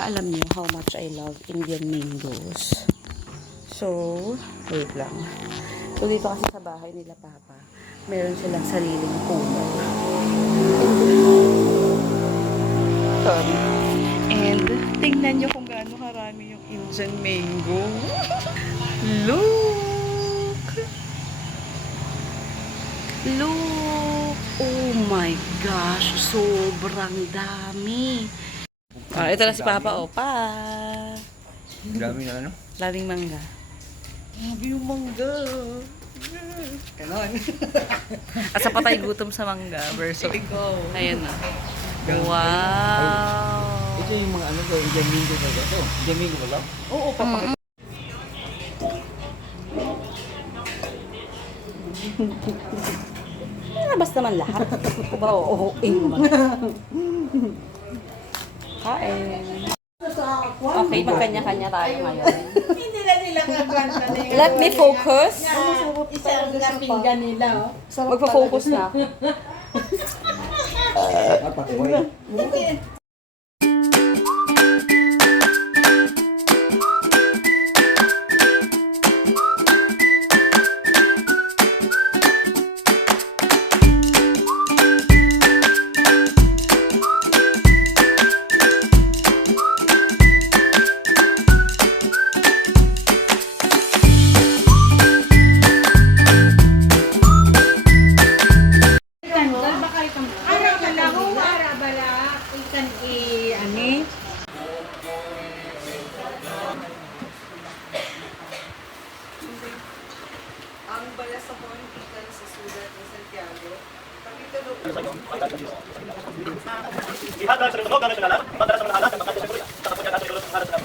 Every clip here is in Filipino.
ba alam niyo how much I love Indian mangoes? So, wait lang. So, dito kasi sa bahay nila Papa, meron silang sariling puno. Sorry. And, tingnan nyo kung gaano karami yung Indian mango. Look! Look! Oh my gosh! Sobrang dami! Ah, ito na si Papa, oh. Pa! Dami na ano? Daming mangga. Grabe yung mangga. Ganon. Asa patay gutom sa mangga versus ayan na. Wow! Ito yung mga ano to, Indian mango ba ito? Indian mango ba ito? Oo, papakita. Nalabas naman lahat. Ba, oo, naman. Kain. Okay, magkanya-kanya tayo ngayon. Hindi na nila kaganda na yun. Let me focus. Isang kapinggan nila. Magpa-focus na ako. Napakuhay. Ang balasahon ikan sa sulat ni Santiago. Kapitulo. Ihanda sa tulog gamit ng alam, madalas ang nahalat ng mga kategorya. Takot niya natin tulog ng halat ng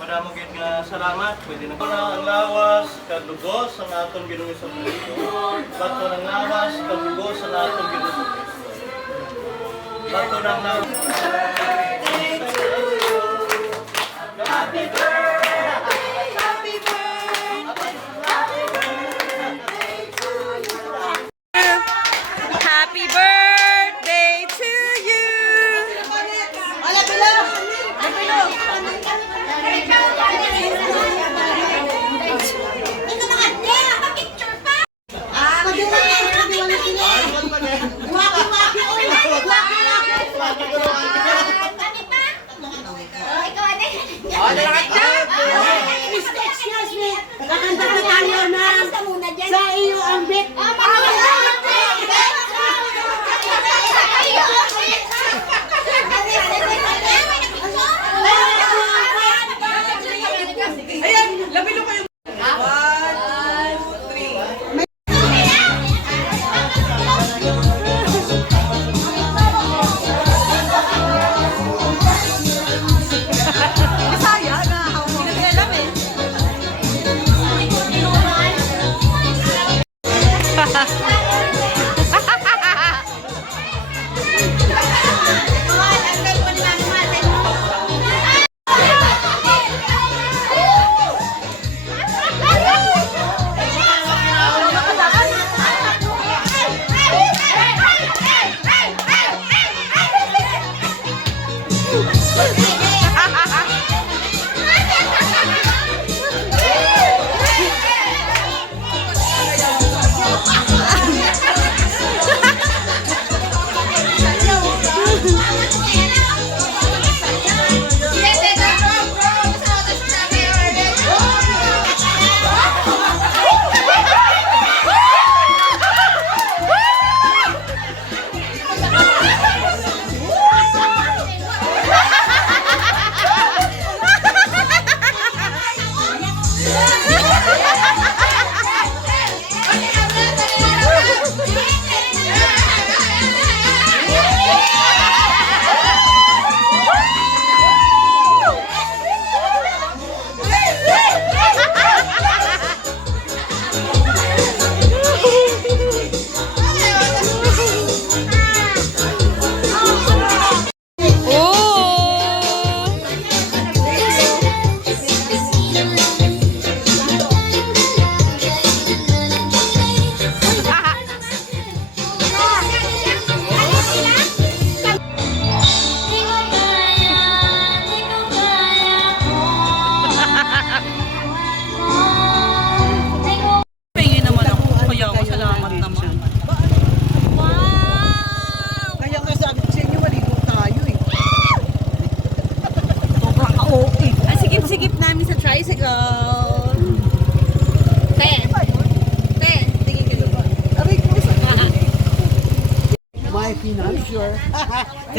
Madamugin nga salamat, pwede na ang lawas, kadugos ang atong Ginoong Jesucristo. Bato ng lawas, kadugos ang atong Ginoong Jesucristo. Bato ng lawas. Happy birthday! Happy birthday! Happy birthday to you! Happy birthday to you! Excuse me, kakanta na tayo na sa iyo ang bit. Ayan, labilo kayo. 1, 2, 3. Bisaya na, hindi na alam eh.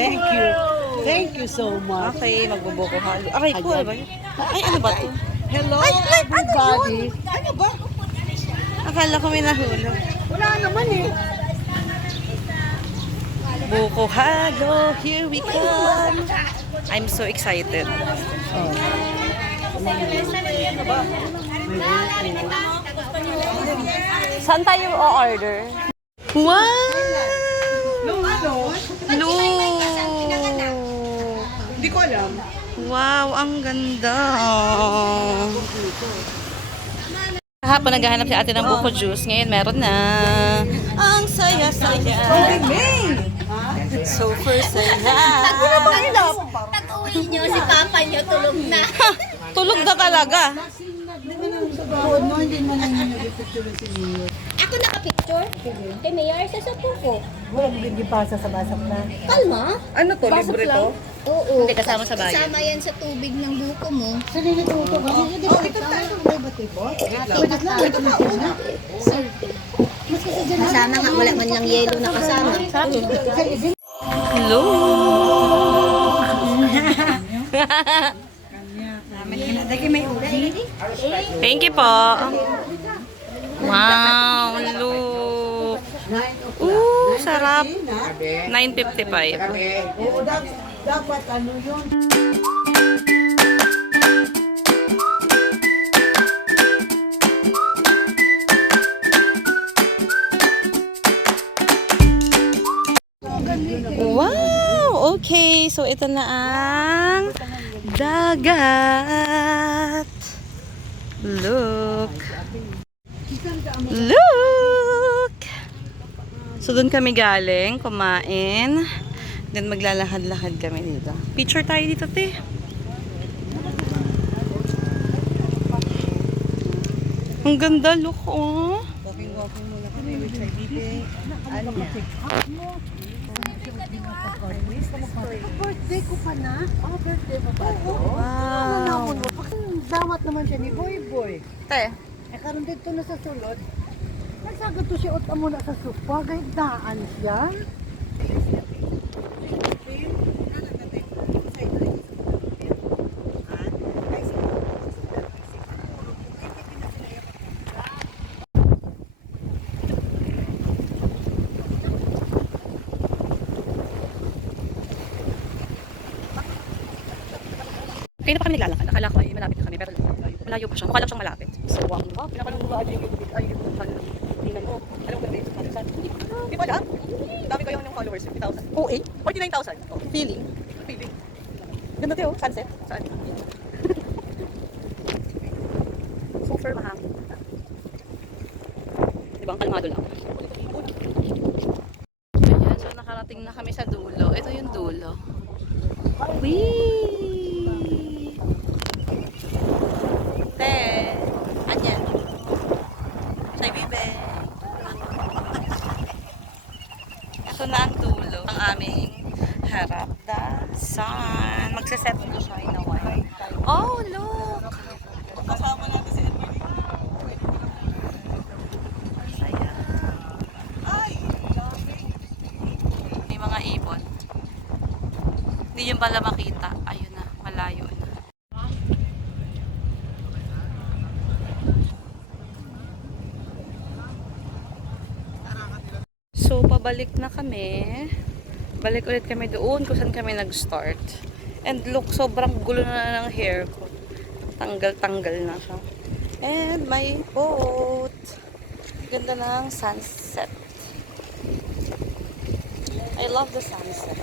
Thank you. Thank you so much. Okay, magbubuko halo. Aray ko, ano ba yun? Ay, ano ba to? Hello, everybody. Ano ba? Akala ko may nahulog. Wala naman eh. Buko halo, here we come. I'm so excited. Saan tayo o-order? Wow! Look! Hindi ko alam. Wow, ang ganda. Kahapon naghahanap si ate ng buko juice. Ngayon meron na. Ang saya-saya. Super saya. Pag-uwi nyo, si Papa nyo tulog na. Tulog na talaga. Ako nakapicture. Kay Mayor sa sapo ko. Walang gigipasa sa basak na. Kalma. Ano to? Libre to? Oo. Hindi kasama sa bayan. Kasama yan sa tubig ng buko mo. Sa nilituto ka. Hindi ba ito tayo? May batibot? Kasama nga, wala man lang yelo na kasama. Hello! Thank you po. Wow, look. Sarap. 9.55. Oo, dapat ano yun. Wow! Okay, so ito na ang dagat. Look. Look! So, doon kami galing, kumain. Then, maglalakad-lakad kami dito. Picture tayo dito, te. Ang ganda, look, oh. Walking-walking muna kami with my bibi. Ano mo? Birthday ko pa na? Oh, birthday mo pa to? Wow. Dawat naman siya ni Boy Boy. Te. Eh, karon dito na sa sulod. Nagsagad to siya ot muna sa sofa. Kahit daan siya. Kaya na pa kami naglalakad. Akala ko ay malapit na kami, pero malayo pa siya. Mukha lang siyang malapit. So, wow. Pinapalang ba ay tingnan mo. Alam mo ba yung followers? Hindi mo alam? Dami kayo ng followers, 50,000. Oh, 49,000. Oh, feeling. Ganda tayo, sunset. Saan? Super mahangin. Diba, ang kalmado lang. Ayan, so nakarating na kami sa dulo. Ito yung dulo. Whee! Te, anyan. Say bibe. Ito na ang dulo. Ang aming harap. The sun. Magsiset na siya in a while. Oh, look! Kasama natin si Edwin. Saya. Ay! May mga ibon. Hindi yung pala makita. Ayun na, malayo na. So, pabalik na kami. Balik ulit kami doon kung saan kami nag-start. And look, sobrang gulo na ng hair ko. Tanggal-tanggal na siya. And my boat. Ganda ng sunset. I love the sunset.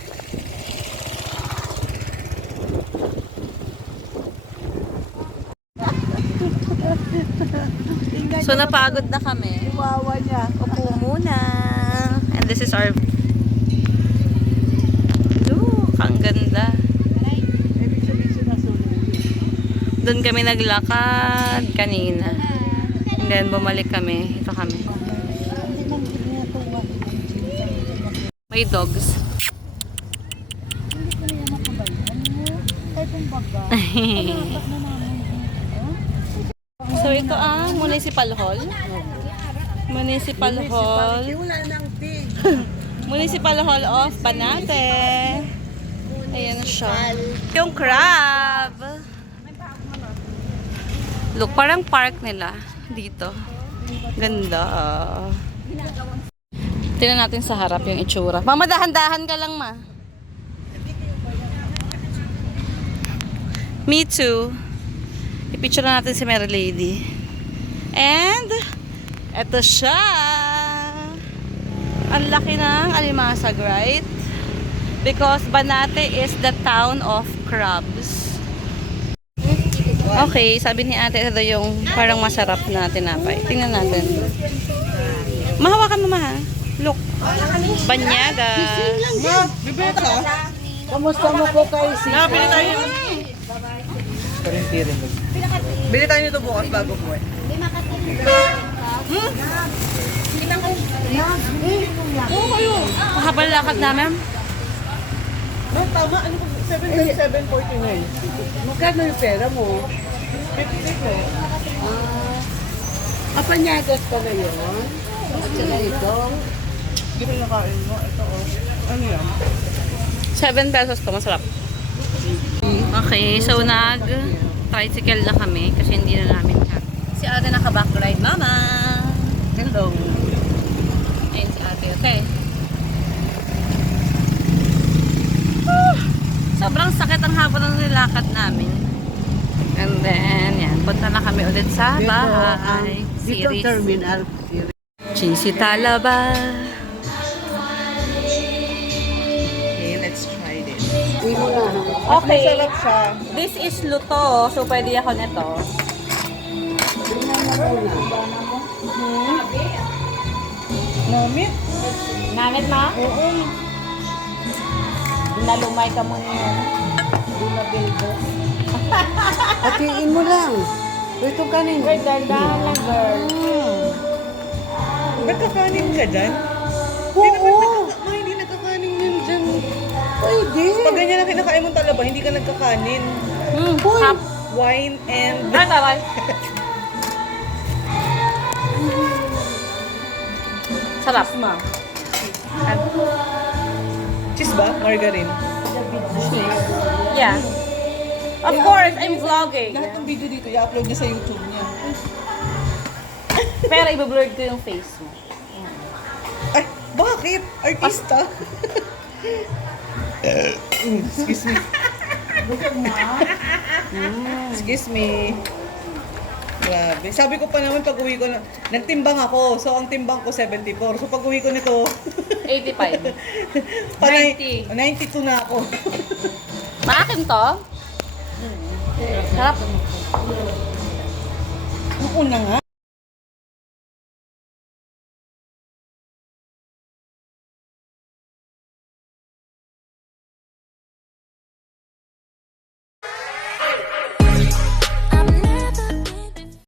So, napagod na kami. Wawa niya. Upo muna. And this is our... Look, ang ganda. Ibig sabihin sinasunod. Doon kami naglakad kanina. And then, bumalik kami. Ito kami. May dogs. So, ito ang Municipal Hall. Municipal Hall. Wala nang big. Municipal Hall of Banate. lang siya. Yung crab. Look, parang park nila dito. Ganda. Tingnan natin sa harap yung itsura. Mama, dahan-dahan ka lang, ma. Me too. I-picture na natin si Mary Lady. And, eto siya. Ang laki ng alimasag, right? Because Banate is the town of crabs. Okay, sabi ni ate, ito yung parang masarap na tinapay. Tingnan natin. Mahawakan mo, ma, ha? Look. Banyaga. Bibili ka? Kamusta mo po kay si? Nabili tayo. Karentirin mo. Bili tayo nito bukas bago po eh. Mahabal lakad namin. No, tama. Ano po? 7.749. Magkano yung pera mo? 50 po. Apanyagas ka na yun? At saka ito? Hindi ko nakain mo. Ito Ano yan? 7 pesos to, masarap. Okay, so nag-tricycle na kami kasi hindi na namin car. Si ate naka-backride, mama! Hello. Ayun si ate, ate. Sobrang sakit ang hapon ng nilakad namin. And then, yan, punta na kami ulit sa bahay. Dito Series. terminal. Cheesy talaba. Okay, let's try this. Hindi mo na. Okay. Masarap siya. This is luto, so pwede ako nito. Namit? Nanit na? Oo. Nalumay ka muna yun. Hatiin mo lang. Ito kanin. Dandahan lang, girl. Ba't kakanin ka dyan? Oo. Hindi nagkakanin yan dyan. Pwede. Pag ganyan na kinakain mong talaba, hindi ka nagkakanin. Hap. Wine and... Ah, tawag. Sarap. Ma. Cheese ba? Margarine? Yeah. Of course, I'm vlogging. Lahat ng video dito, i-upload niya sa YouTube niya. Pero i-blurred ko yung face mo. Ay, bakit? Artista? Excuse me. Excuse me. Grabe. Sabi ko pa naman pag uwi ko na, nagtimbang ako. So, ang timbang ko 74. So, pag uwi ko nito, 85. panay, 90. 92 na ako. Maakin to? Sarap. Ako na nga.